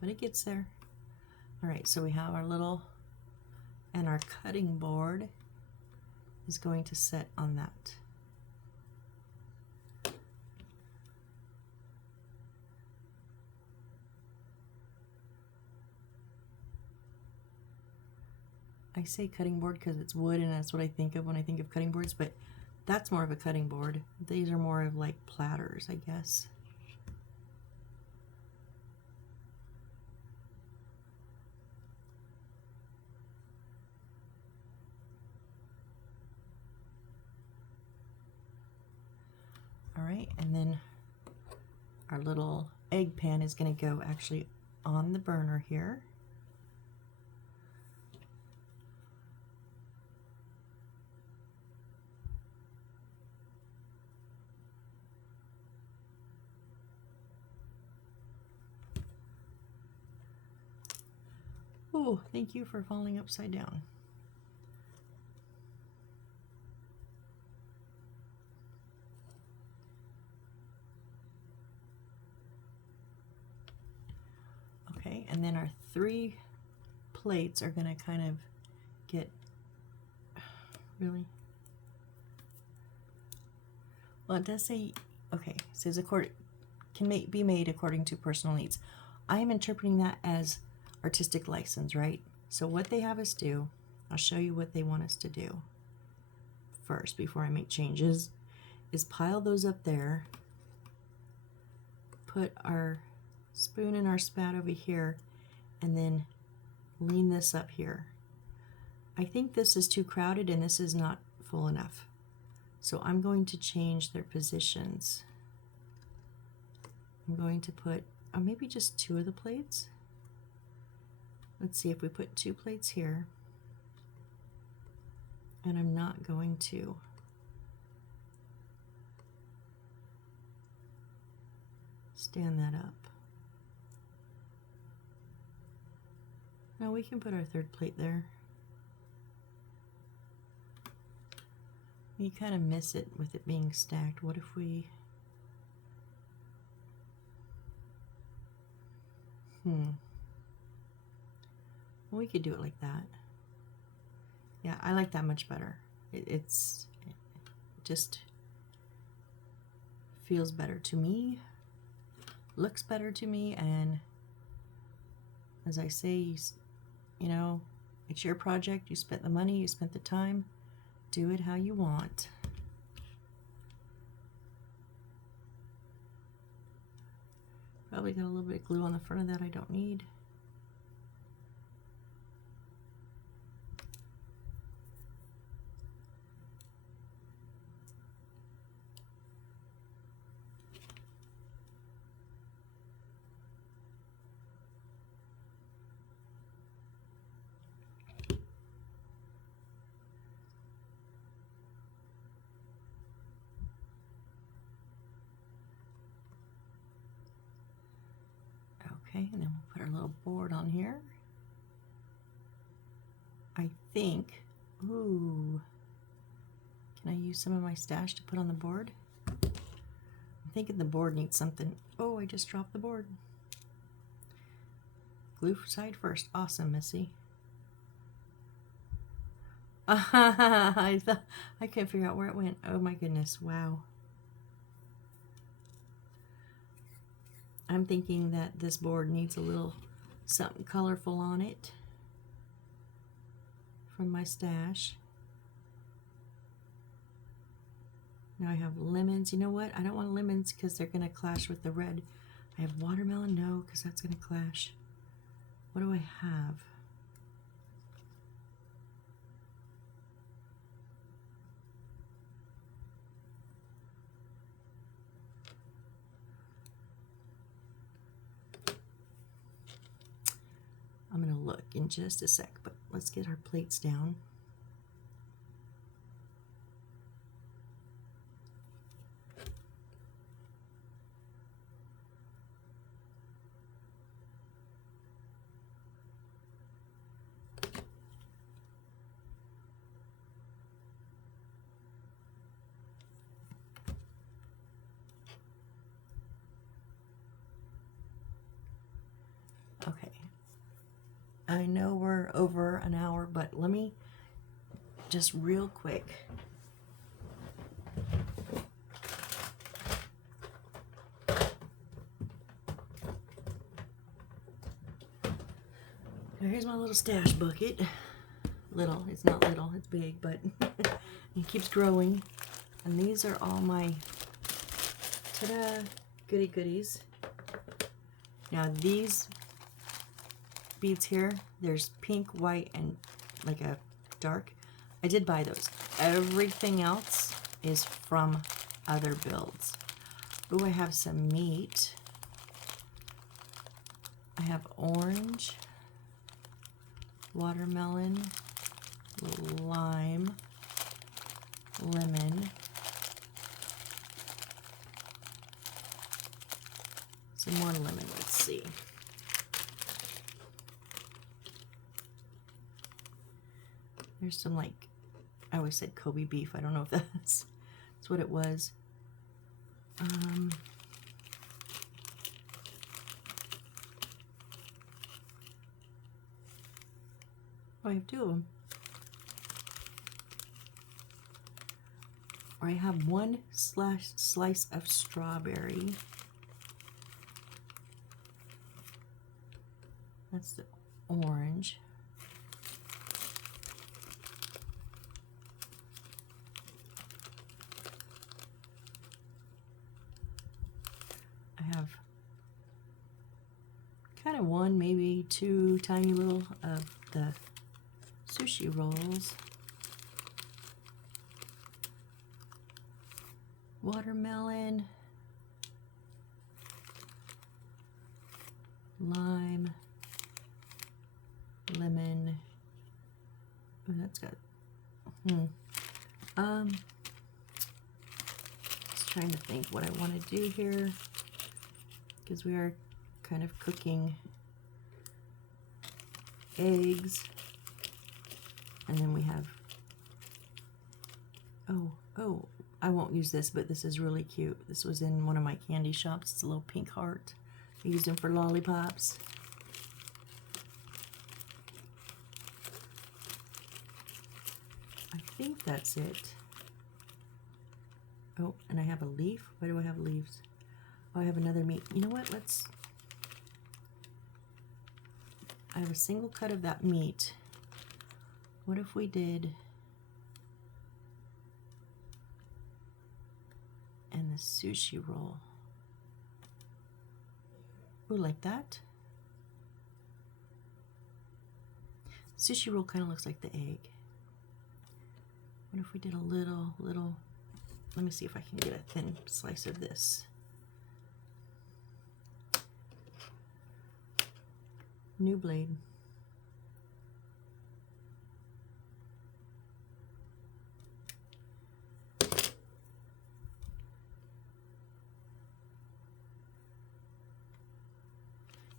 but it gets there. All right, so we have our little, and our cutting board is going to set on that. I say cutting board because it's wood and that's what I think of when I think of cutting boards, but that's more of a cutting board. These are more of like platters, I guess. All right, and then our little egg pan is going to go actually on the burner here. Oh, thank you for falling upside down. Okay, and then our 3 plates are going to kind of get, really? Well, it does say, okay, it says be made according to personal needs. I am interpreting that as artistic license, right? So what they have us do, I'll show you what they want us to do first before I make changes, is pile those up there, put our spoon and our spat over here, and then lean this up here. I think this is too crowded and this is not full enough. So I'm going to change their positions. I'm going to put maybe just 2 of the plates. Let's see if we put 2 plates here, and I'm not going to stand that up. Now we can put our 3rd plate there. You kind of miss it with it being stacked. What if we, we could do it like that. Yeah, I like that much better. It just feels better to me, looks better to me, and as I say, you know, it's your project. You spent the money, you spent the time. Do it how you want. Probably got a little bit of glue on the front of that I don't need. Okay, and then we'll put our little board on here. I think, ooh, can I use some of my stash to put on the board? I'm thinking the board needs something. Oh, I just dropped the board. Glue side first. Awesome, Missy. I can't figure out where it went. Oh my goodness, wow. I'm thinking that this board needs a little something colorful on it from my stash. Now I have lemons. You know what? I don't want lemons because they're going to clash with the red. I have watermelon. No, because that's going to clash. What do I have? I'm going to look in just a sec, but let's get our plates down. Okay. I know we're over an hour, but let me just real quick. Here's my little stash bucket. Little, it's not little, it's big, but it keeps growing. And these are all my ta-da goody goodies. Now these beads here, there's pink, white, and like a dark. I did buy those. Everything else is from other builds. Oh, I have some meat. I have orange, watermelon, lime, lemon, some more lemon. Let's see. There's some, like, I always said Kobe beef. I don't know if that's what it was. Oh, I have two of them. Or I have one slice of strawberry. That's the orange. I have kind of one, maybe two tiny little of the sushi rolls. Watermelon, lime, lemon. Oh, that's got. Just trying to think what I want to do here, because we are kind of cooking eggs, and then we have. Oh. I won't use this, but this is really cute. This was in one of my candy shops. It's a little pink heart. I used them for lollipops. I think that's it. Oh, and I have a leaf. Why do I have leaves? Oh, I have another meat. You know what? I have a single cut of that meat. What if we did and the sushi roll. Ooh, like that. Sushi roll kind of looks like the egg. What if we did a little, let me see if I can get a thin slice of this. New blade.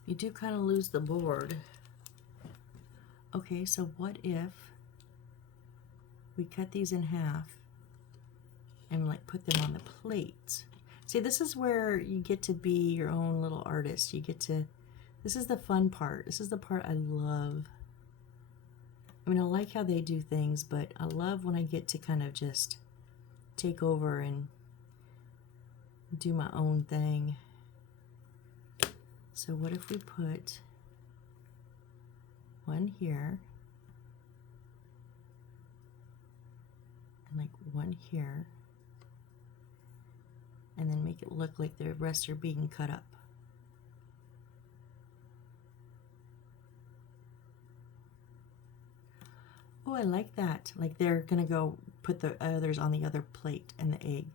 You do kind of lose the board. Okay, so what if we cut these in half and like put them on the plate? See, this is where you get to be your own little artist. You get to, this is the fun part. This is the part I love. I mean, I like how they do things, but I love when I get to kind of just take over and do my own thing. So what if we put one here and like one here, and then make it look like the rest are being cut up? Oh, I like that. Like they're gonna go put the others on the other plate and the egg.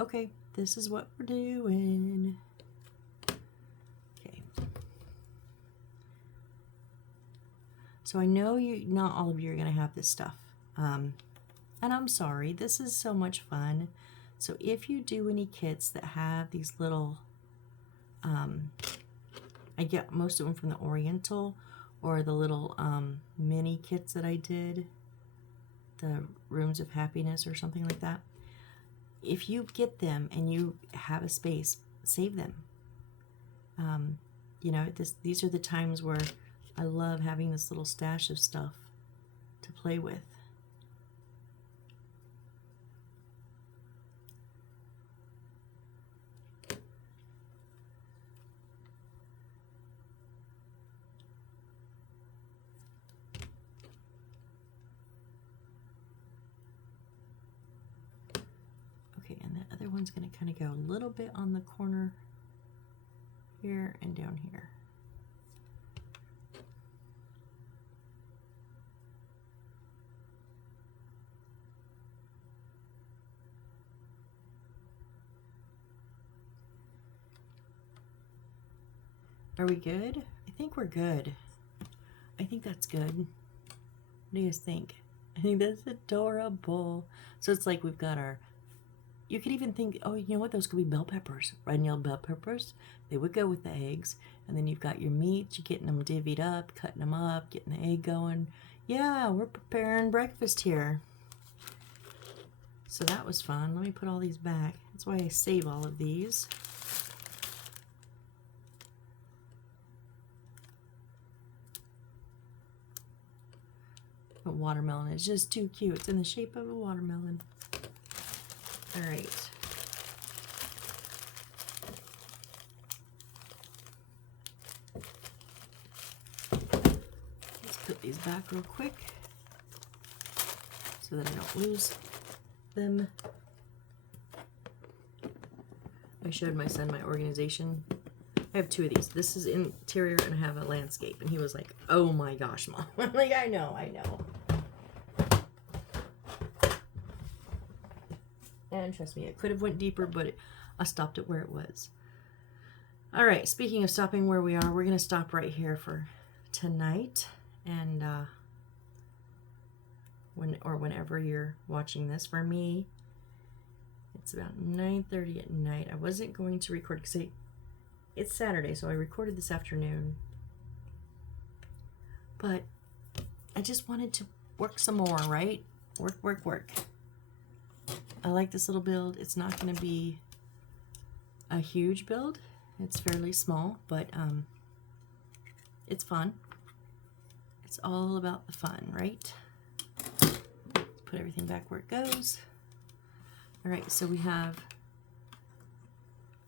Okay, this is what we're doing. Okay. So I know not all of you are gonna have this stuff. And I'm sorry, this is so much fun. So if you do any kits that have these little, I get most of them from the Oriental or the little mini kits that I did, the Rooms of Happiness or something like that. If you get them and you have a space, save them. You know, these are the times where I love having this little stash of stuff to play with. Okay, and the other one's going to kind of go a little bit on the corner here and down here. Are we good? I think we're good. I think that's good. What do you guys think? I think that's adorable. So it's like we've got our, you could even think, oh, you know what? Those could be bell peppers, red and yellow bell peppers. They would go with the eggs. And then you've got your meat. You're getting them divvied up, cutting them up, getting the egg going. Yeah, we're preparing breakfast here. So that was fun. Let me put all these back. That's why I save all of these. A watermelon is just too cute. It's in the shape of a watermelon. All right. Let's put these back real quick so that I don't lose them. I showed my son my organization. I have two of these. This is interior and I have a landscape. And he was like, oh my gosh, Mom. I'm like, I know. And trust me, it could have went deeper, but I stopped it where it was. All right, speaking of stopping where we are, we're going to stop right here for tonight. And whenever you're watching this, for me, it's about 9:30 at night. I wasn't going to record because it's Saturday, so I recorded this afternoon. But I just wanted to work some more, right? Work. I like this little build. It's not going to be a huge build. It's fairly small, but it's fun. It's all about the fun, right? Let's put everything back where it goes. All right, so we have,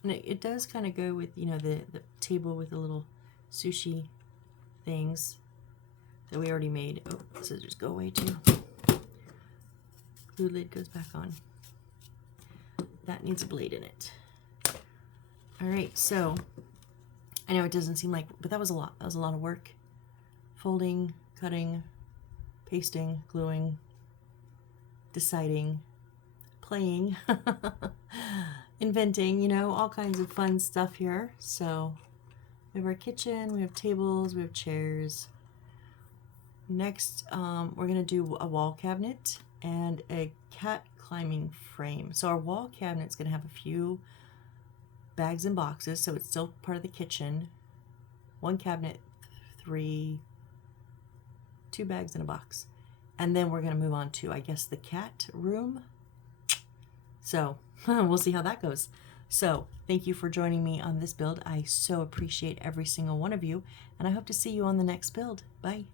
and it does kind of go with, you know, the table with the little sushi things that we already made. Oh, scissors go away too. Glue lid goes back on. that needs a blade in it. All right, so I know it doesn't seem like, but that was a lot. That was a lot of work. Folding, cutting, pasting, gluing, deciding, playing, inventing, you know, all kinds of fun stuff here. So we have our kitchen, we have tables, we have chairs. Next, we're gonna do a wall cabinet and a cat climbing frame. So our wall cabinet's gonna have a few bags and boxes, so it's still part of the kitchen. One cabinet, two bags in a box. And then we're gonna move on to, I guess, the cat room. So we'll see how that goes. So thank you for joining me on this build. I so appreciate every single one of you, and I hope to see you on the next build. Bye.